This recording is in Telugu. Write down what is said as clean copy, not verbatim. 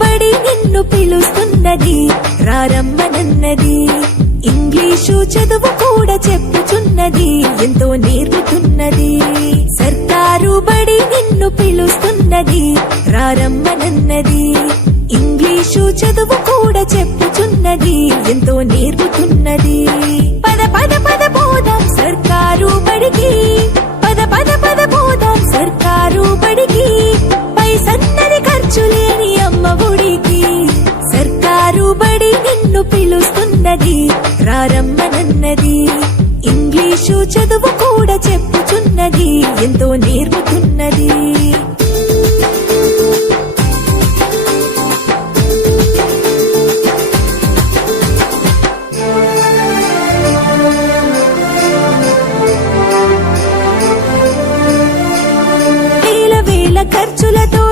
బడి నిన్ను పిలుస్తున్నది, రారమ్మనన్నది. ఇంగ్లీషు చదువు కూడా చెప్పుచున్నది, ఎంతో నేర్పుతున్నది. సర్కారు బడి నిన్ను పిలుస్తున్నది, రారమ్మనన్నది. ఇంగ్లీషు చదువు కూడా చెప్పుచున్నది, ఎంతో నేర్పుతున్నది. పద పద పద పోదాం సర్కారు బడికి, పద పద పద పోదాం సర్కారు బడికి. పైసన్నది ఖర్చు లేని అమ్మ ఒడికి. సర్కారు బడి నిన్ను పిలుస్తున్నది, రారమ్మనన్నది. ఇంగ్లీషు చదువు కూడా చెప్పుచున్నది, ఎంతో నేర్పుతున్నది. ఖర్చులతో